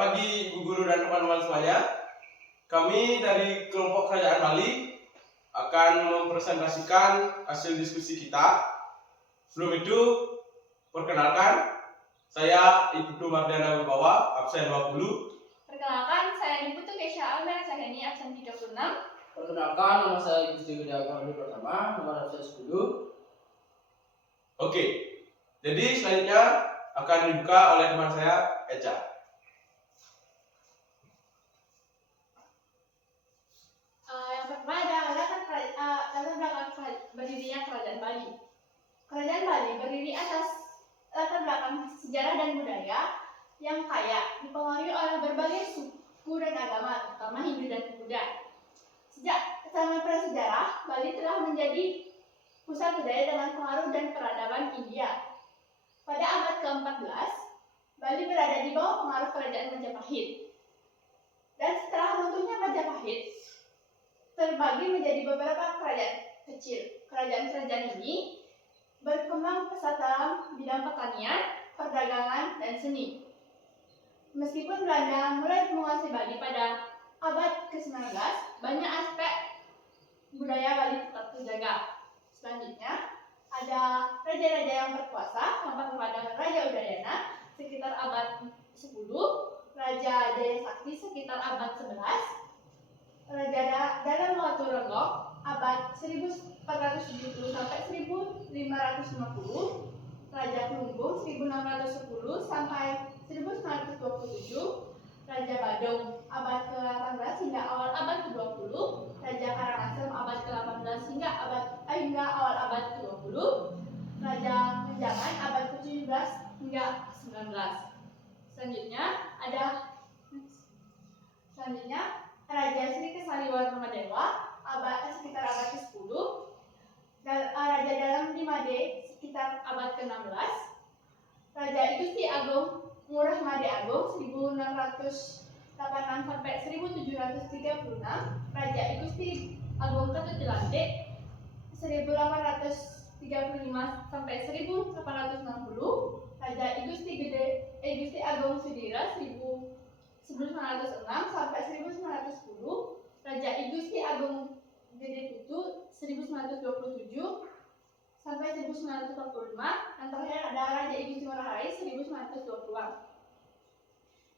pagi Ibu Guru dan teman-teman semuanya. Kami dari kelompok Kerajaan Bali akan mempresentasikan hasil diskusi kita. Sebelum itu, perkenalkan, saya Ibtu Mardiana Wibawa, absen 20. Perkenalkan, saya Ibu Kesha Almer Saheni, absen 36. Perkenalkan, nama saya Gusti Widiawan Pertama, nomor absen 10. Oke, jadi selanjutnya akan dibuka oleh teman saya, Eca. Yang pertama adalah latar belakang berdirinya Kerajaan Bali. Kerajaan Bali berdiri atas latar belakang sejarah dan budaya yang kaya, dipengaruhi oleh berbagai suku dan agama, terutama Hindu dan Buddha. Sejak zaman prasejarah, Bali telah menjadi pusat budaya dengan pengaruh dan peradaban India. Pada abad ke-14, Bali berada di bawah pengaruh Kerajaan Majapahit. Dan setelah runtuhnya Majapahit, terbagi menjadi beberapa kerajaan kecil. Kerajaan-kerajaan ini berkembang pesat dalam bidang pertanian, perdagangan, dan seni. Meskipun Belanda mulai menguasai Bali pada abad ke-19, banyak aspek budaya Bali tetap terjaga. Selanjutnya, ada raja-raja yang berkuasa, yang pertama adalah Raja Udayana sekitar abad 10, Raja Jayasakti sekitar abad 11, Raja Dalamwaturenggok abad 1470 sampai 1550, Raja Kelungkung 1610 sampai 1927, Raja Badung abad ke-18 hingga awal abad ke-20, Raja Karangasem abad ke-18 hingga awal abad ke-20, Raja Menjangan abad ke-17 hingga 19. Selanjutnya Raja Sri Kesariwarmadewa sekitar abad ke-10, Raja Dalam Dimade sekitar abad ke-16, Raja Igusti Agung Ngurah Made Agung 1686 sampai 1736, Raja Igusti Agung Ketut Jelantik 1835 sampai 1860, Raja Igusti Agung Sudira 1906 sampai 1910, Raja Igusti Agung Gede Putu 1927 sampai 1945, dan terakhir ada Raja Igusti Ngurah Rai 1920-an.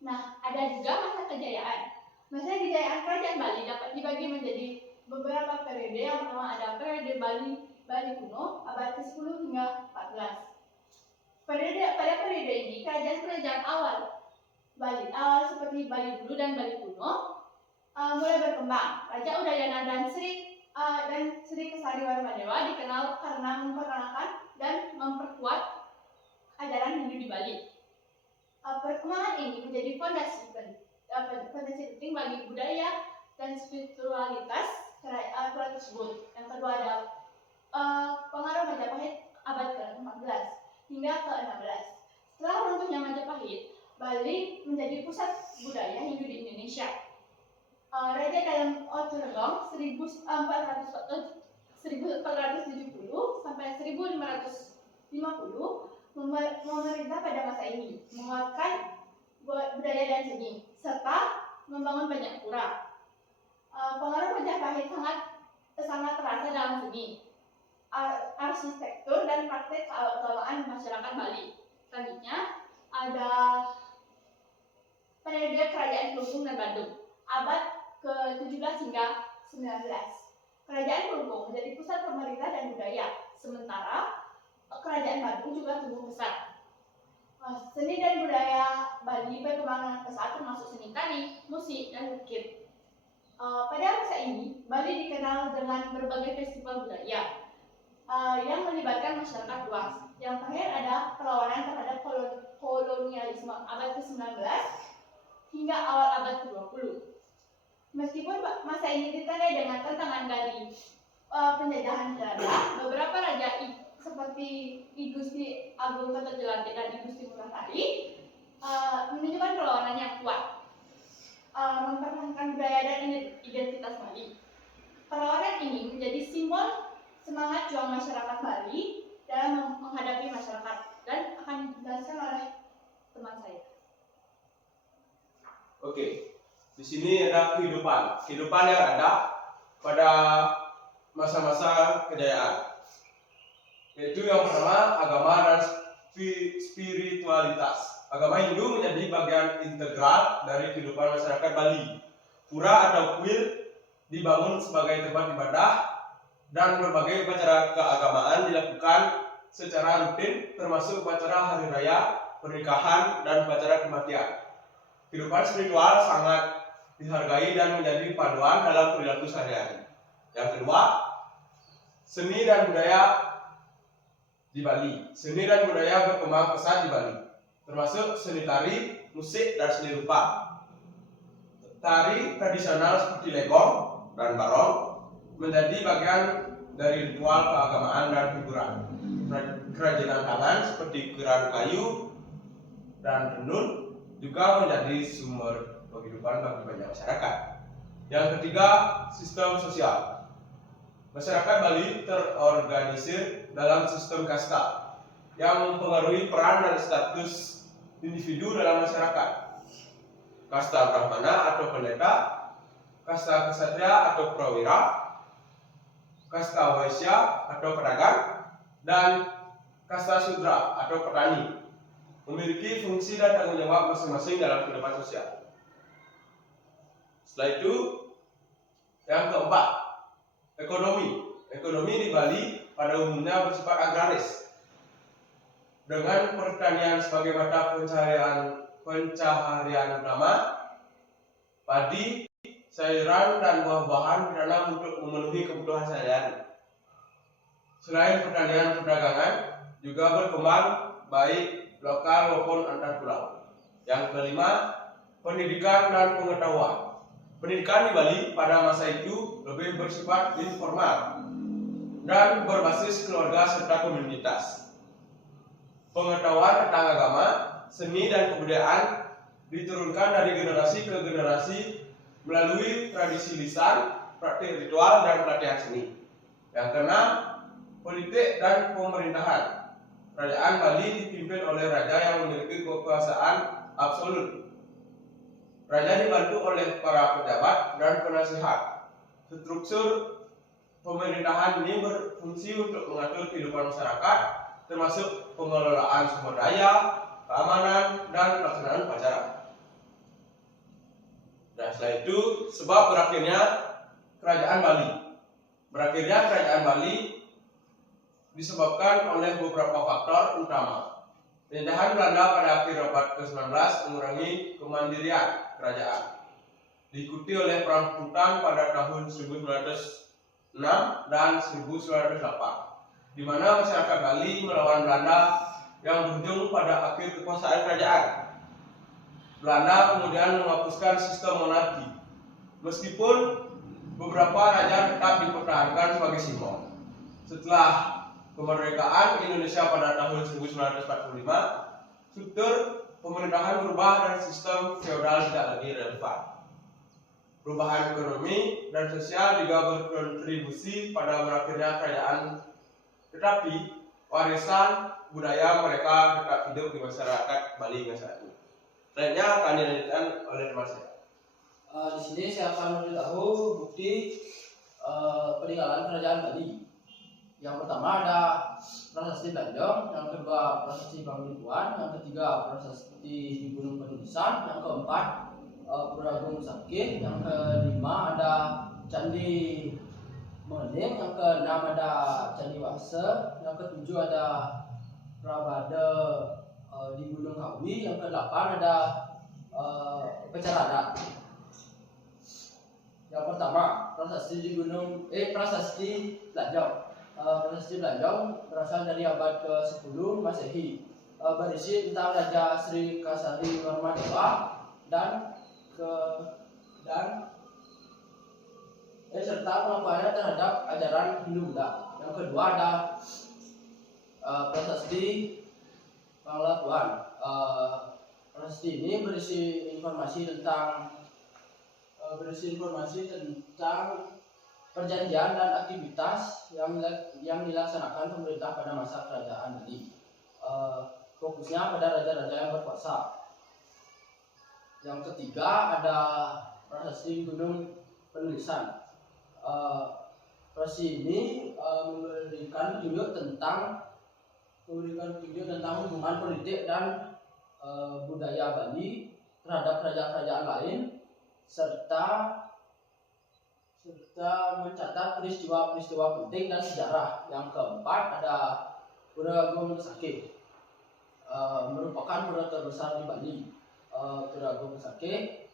Nah, ada juga masa kejayaan. Masa kejayaan Kerajaan Bali dapat dibagi menjadi beberapa periode. Yang pertama ada periode Bali kuno abad ke-10 hingga 14. Pada periode ini kerajaan-kerajaan awal seperti Bali dulu dan Bali kuno mulai berkembang. Raja Udayana dan Sri Kesariwarmadewa dikenal karena memperkenalkan dan memperkuat ajaran Hindu di Bali. Perkembangan ini menjadi fondasi penting bagi budaya dan spiritualitas kerajaan tersebut. Yang kedua ada pengaruh Majapahit abad ke-14 hingga ke-16. Setelah runtuhnya Majapahit, Bali menjadi pusat budaya Hindu di Indonesia. Raja Dalamwaturenggok 1470 sampai 1550 memerintah pada masa ini, menguatkan budaya dan seni, serta membangun banyak pura. Pengaruh Majapahit sangat terasa dalam seni, arsitektur, dan praktek keagamaan masyarakat Bali. Selanjutnya ada periode Kerajaan Kelungkung dan Badung abad ke-17 hingga 19. Kerajaan Kelungkung menjadi pusat pemerintah dan budaya, sementara Kerajaan Badung juga tumbuh besar. Seni dan budaya Bali berkembang dengan pesat, termasuk seni tari, musik, dan lukis. Pada masa ini, Bali dikenal dengan berbagai festival budaya yang melibatkan masyarakat luas. Yang terakhir ada perlawanan terhadap kolonialisme abad ke-19 hingga awal abad ke-20. Meskipun masa ini ditandai dengan tantangan dari penjajahan Belanda, beberapa raja seperti Igusti Agung Ketut Jelantik dan Igusti Ngurah Rai menunjukkan perlawanan yang kuat, mempertahankan budaya dan identitas Bali. Perlawanan ini menjadi simbol semangat juang masyarakat Bali dalam menghadapi masyarakat, dan akan dijelaskan oleh teman saya. Oke, di sini ada kehidupan yang ada pada masa-masa kejayaan. Yaitu yang pertama, agama dan spiritualitas. Agama Hindu menjadi bagian integral dari kehidupan masyarakat Bali. Pura atau kuil dibangun sebagai tempat ibadah dan berbagai upacara keagamaan dilakukan secara rutin, termasuk upacara hari raya, pernikahan, dan upacara kematian. Kehidupan spiritual sangat dihargai dan menjadi panduan dalam perilaku sehari-hari. Yang kedua, seni dan budaya di Bali. Seni dan budaya berkembang pesat di Bali, termasuk seni tari, musik, dan seni rupa. Tari tradisional seperti legong dan barong menjadi bagian dari ritual keagamaan dan hiburan. Kerajinan tangan seperti ukiran kayu dan tenun juga menjadi sumber penghidupan bagi banyak masyarakat. Yang ketiga, sistem sosial. Masyarakat Bali terorganisir dalam sistem kasta yang mempengaruhi peran dan status individu dalam masyarakat. Kasta Brahmana atau pendeta, kasta Ksatria atau prawira, kasta Waisya atau pedagang, dan kasta Sudra atau petani memiliki fungsi dan tanggung jawab masing-masing dalam kehidupan sosial. Setelah itu, yang keempat, ekonomi. Ekonomi di Bali pada umumnya bersifat agraris, dengan pertanian sebagai mata pencaharian utama, padi, sayuran, dan buah-buahan ditanam untuk memenuhi kebutuhan sehari-hari. Selain pertanian, perdagangan juga berkembang baik lokal maupun antar pulau. Yang kelima, pendidikan dan pengetahuan. Pendidikan di Bali pada masa itu lebih bersifat informal dan berbasis keluarga serta komunitas. Pengetahuan tentang agama, seni, dan kebudayaan diturunkan dari generasi ke generasi melalui tradisi lisan, praktik ritual, dan pelatihan seni. Yang keenam, politik dan pemerintahan. Kerajaan Bali dipimpin oleh raja yang memiliki kekuasaan absolut. Raja dibantu oleh para pejabat dan penasihat. Struktur pemerintahan ini berfungsi untuk mengatur kehidupan masyarakat, termasuk pengelolaan sumber daya, keamanan, dan pelaksanaan upacara. Dan setelah itu, sebab berakhirnya kerajaan Bali. Berakhirnya kerajaan Bali disebabkan oleh beberapa faktor utama. Penjajahan Belanda pada akhir abad ke-19 mengurangi kemandirian kerajaan. Diikuti oleh Perang Kutan pada tahun 1906 dan 1908, di mana masyarakat Bali melawan Belanda yang berujung pada akhir kekuasaan kerajaan. Belanda kemudian menghapuskan sistem monarki, meskipun beberapa raja tetap dipertahankan sebagai simbol. Setelah kemerdekaan Indonesia pada tahun 1945, struktur pemerintahan berubah dan sistem feodal tidak lagi relevan. Perubahan ekonomi dan sosial juga berkontribusi pada berakhirnya kerajaan, tetapi warisan budaya mereka tetap hidup di masyarakat Bali hingga saat ini. Selanjutnya akan dilanjutkan oleh teman saya. Di sini saya akan memberitahu bukti peninggalan kerajaan Bali. Yang pertama ada prasasti Blanjong, yang kedua prasasti Banglintuan, yang ketiga prasasti di Gunung Penulisan, yang keempat Pura Gunung Sakit, yang kelima ada Candi Mening, yang keenam ada Candi Wase, yang ketujuh ada Prabada di Gunung Kawi, yang kedelapan ada Pecarada. Yang pertama prasasti Blanjong. Prasasti Blanjong berasal dari abad ke-10 Masehi, berisi tentang Raja Sri Kasari Warmadewa serta pengakuannya terhadap ajaran Hindu-Buddha. Yang kedua ada prasasti Panglapuan. Prasasti ini berisi informasi tentang perjanjian dan aktivitas yang dilaksanakan pemerintah pada masa kerajaan Bali. Fokusnya pada raja-raja yang berkuasa. Yang ketiga ada prasasti Gunung Penulisan. Prasasti ini memberikan petunjuk tentang hubungan politik dan budaya Bali terhadap kerajaan-kerajaan lain serta mencatat peristiwa-peristiwa penting dan sejarah. Yang keempat ada Pura Gung Sake, merupakan pura terbesar di Bali. Pura Gung Sake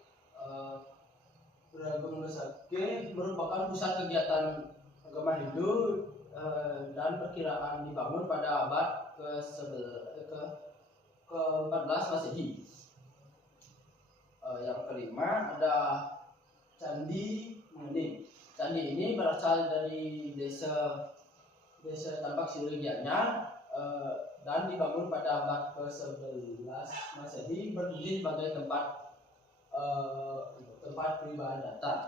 merupakan pusat kegiatan agama Hindu dan perkiraan dibangun pada abad ke-14 Masehi. Yang kelima ada Candi Mengening. Candi ini berasal dari desa Tambak Siri Gianyar dan dibangun pada abad ke-11 Masehi, berfungsi sebagai tempat peribadatan.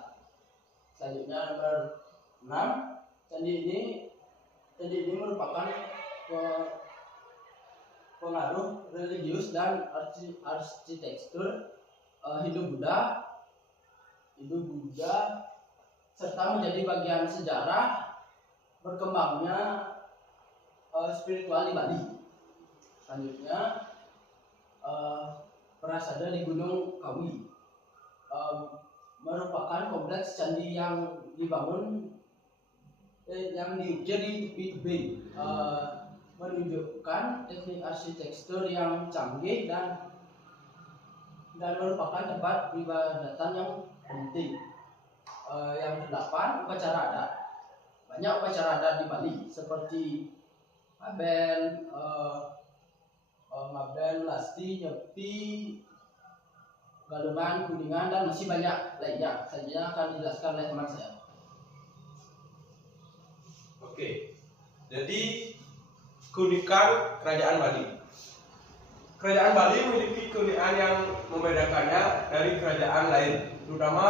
Selanjutnya nomor 6, candi ini merupakan pengaruh religius dan arsitektur Hindu-Buddha serta menjadi bagian sejarah berkembangnya spiritual di Bali. Selanjutnya Prasada di Gunung Kawi, merupakan kompleks candi yang dibangun yang diukir di tepi tebing, menunjukkan teknik arsitektur yang canggih dan merupakan tempat peribadatan yang penting. Yang kedelapan, upacara adat. Banyak upacara adat di Bali seperti Ngaben, Lasti, Nyepi, Galungan, Kuningan, dan masih banyak lainnya. Selanjutnya akan dijelaskan oleh teman saya. Oke, jadi keunikan Kerajaan Bali. Kerajaan Bali memiliki keunikan yang membedakannya dari kerajaan lain, terutama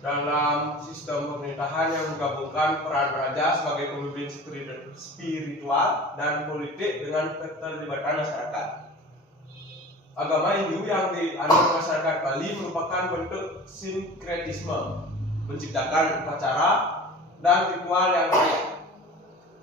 dalam sistem pemerintahan yang menggabungkan peran raja sebagai pemimpin spiritual dan politik dengan keterlibatan masyarakat. Agama Hindu yang dianut masyarakat Bali merupakan bentuk sinkretisme, menciptakan upacara dan ritual yang kaya.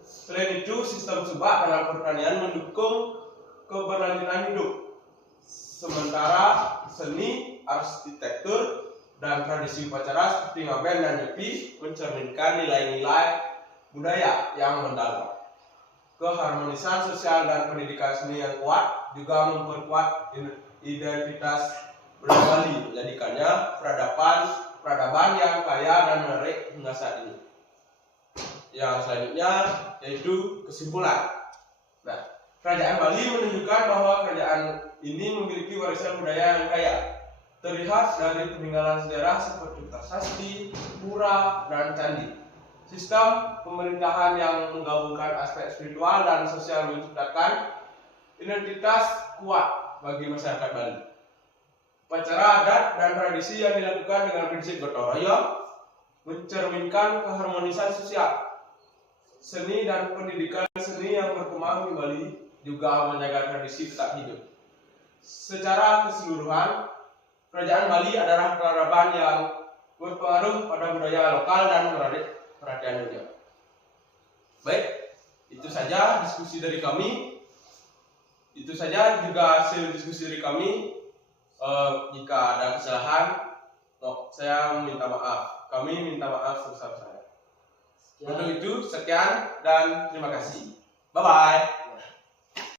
Selain itu, sistem subak dalam pertanian mendukung keberlanjutan hidup. Sementara seni, arsitektur, dan tradisi upacara seperti ngaben dan nyepi mencerminkan nilai-nilai budaya yang mendalam. Keharmonisan sosial dan pendidikan seni yang kuat juga memperkuat identitas budaya Bali, menjadikannya peradaban yang kaya dan menarik hingga saat ini. Yang selanjutnya yaitu kesimpulan. Nah, Kerajaan Bali menunjukkan bahwa kerajaan ini memiliki warisan budaya yang kaya. Terlihat dari peninggalan sejarah seperti prasasti, pura, dan candi. Sistem pemerintahan yang menggabungkan aspek spiritual dan sosial menciptakan identitas kuat bagi masyarakat Bali. Upacara adat dan tradisi yang dilakukan dengan prinsip gotong royong mencerminkan keharmonisan sosial. Seni dan pendidikan seni yang berkembang di Bali juga menjaga tradisi tetap hidup. Secara keseluruhan, Kerajaan Bali adalah peradaban yang berpengaruh pada budaya lokal dan menarik perhatian dunia. Baik, itu saja diskusi dari kami. Itu saja juga hasil diskusi dari kami. Jika ada kesalahan, saya minta maaf. Kami minta maaf sebesar-besarnya. Untuk itu, sekian dan terima kasih. Bye-bye.